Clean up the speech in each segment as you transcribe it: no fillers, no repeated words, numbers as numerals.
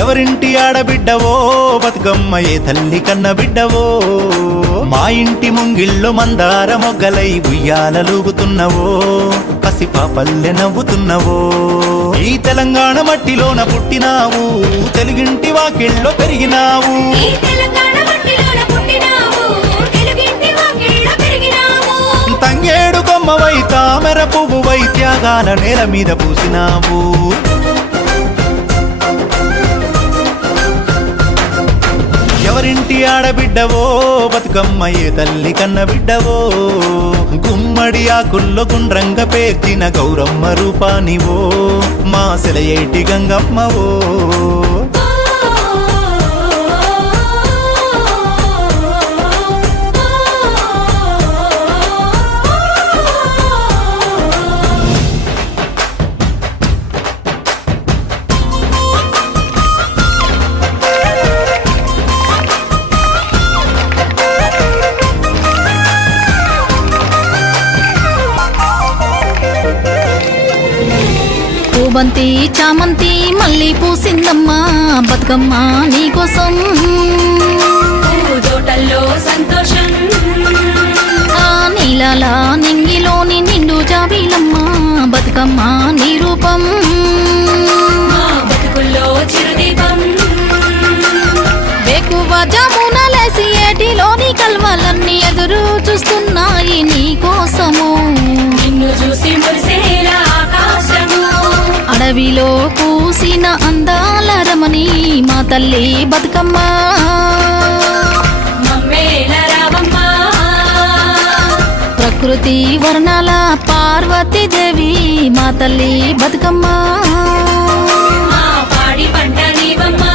ఎవరింటి ఆడబిడ్డవో బతుకమ్మ ఏ తల్లి కన్న బిడ్డవో మా ఇంటి ముంగిళ్ళు మందార మొగ్గలై ఉయ్యాలలూగుతున్నవో పసిపాపల్లె నవ్వుతున్నవో ఈ తెలంగాణ మట్టిలోన పుట్టినావు తెలుగింటి వాకిళ్ళో పెరిగినావు తంగేడు కొమ్మవై తామెర పువ్వువై త్యాగాల నేల మీద పూసినావు ఎవరింటి ఆడబిడ్డవో బతుకమ్మ ఏ తల్లి కన్న బిడ్డవో గుమ్మడి ఆకుల్లో గుండ్రంగ పేర్చిన గౌరమ్మ రూపానివో మా సెలయేటి గంగమ్మవో బంతి చామంతి మళ్ళీ పూసిందమ్మా బతుకమ్మ నీకోసం తోటల్లో సంతోషం ఆ నీలాల నింగిలోని నిండు జాబీలమ్మా బతుకమ్మ నీ రూపం బతుకుల్లో చిరుదీపం బేకువ జమునలేసి ఏటిలోని కల్వలన్నీ ఎదురు చూస్తున్నాయి నీకోసము నిన్ను చూసి మురిసేలా ఆకాశము అడవిలో పూసిన అందాల రమణి మా తల్లి బతుకమ్మ మమ్మేల రావమ్మా ప్రకృతి వర్ణాల పార్వతీదేవి మా తల్లి బతుకమ్మ పాడి పంట నీవమ్మా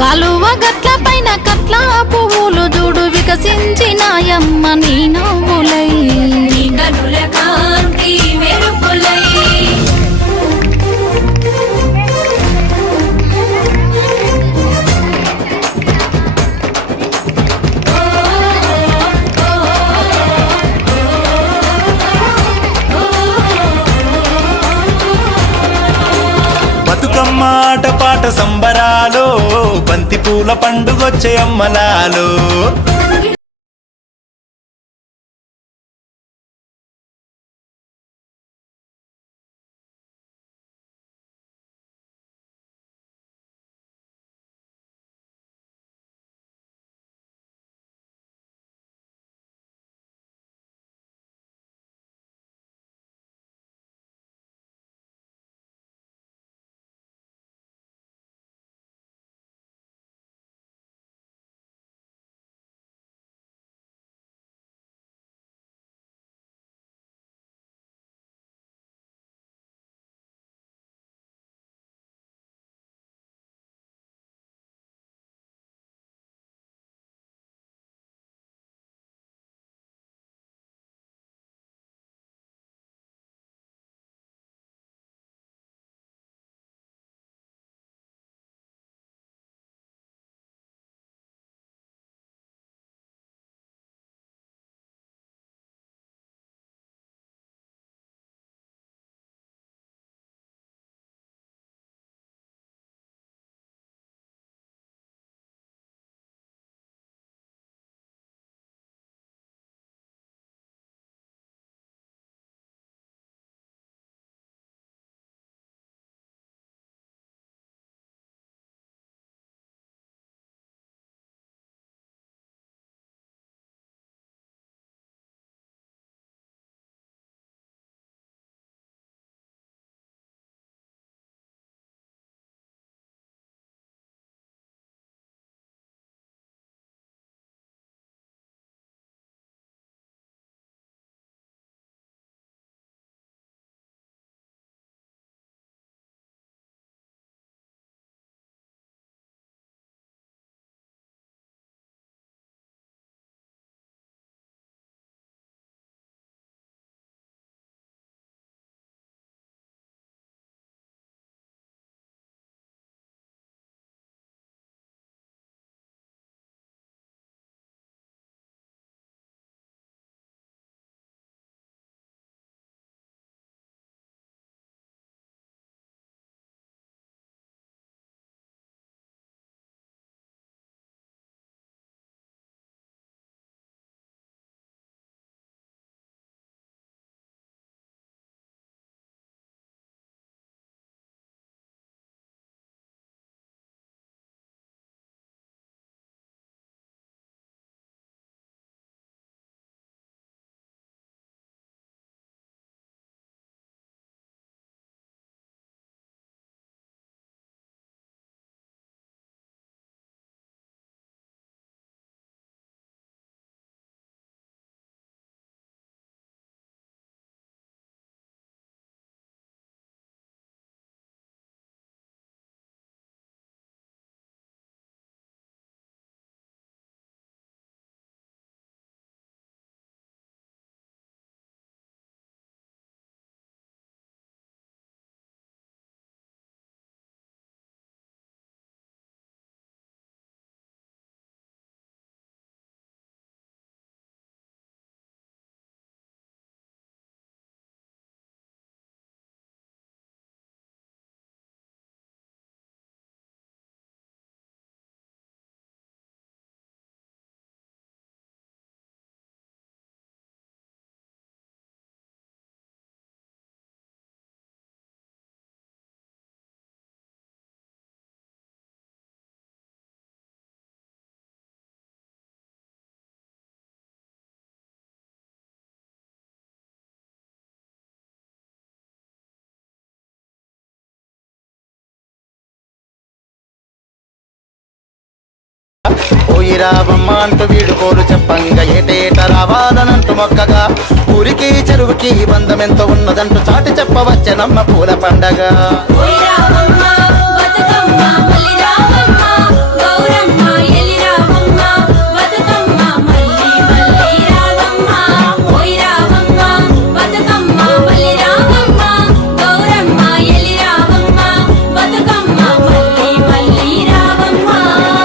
కాలువ గట్ల పైన కట్ల పువ్వులు చూడు వికసించినాయమ్మ నీ నవ్వులై నీ కనుల కాంతి మెరుపులై బతుకమ్మ ఆటపాట సంబరాలో బంతి పూల పండుగొచ్చే అమ్మలాలో పోయి రావమ్మ అంటూ వీడుకోలు చెప్పంగా ఏటేట రావాలనంటూ మొక్కగా ఊరికి చెరువుకి బంధం ఎంతో ఉన్నదంటూ చాటి చెప్పవచ్చనమ్మ పూల పండగ పోయి రావమ్మ